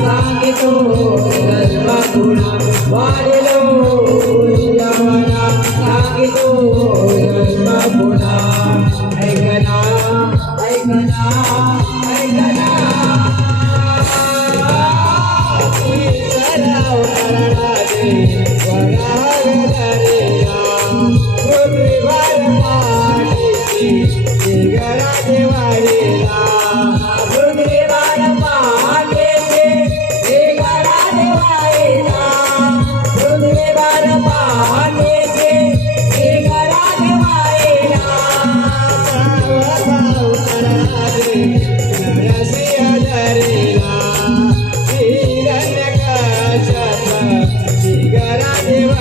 సాగితో జన్మగుణ వారిలో పుణ్యమణ సాగితో జన్మగుణ ఐగనా ఐగనా ఐగనా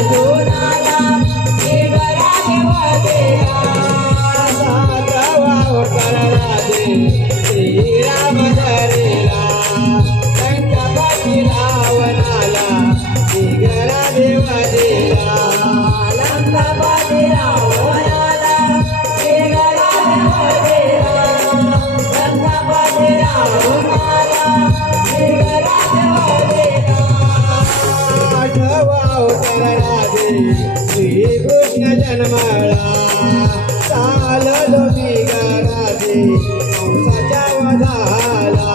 oh श्रीकृष्ण जन्माळा चाललो मी गाडा दे वधाला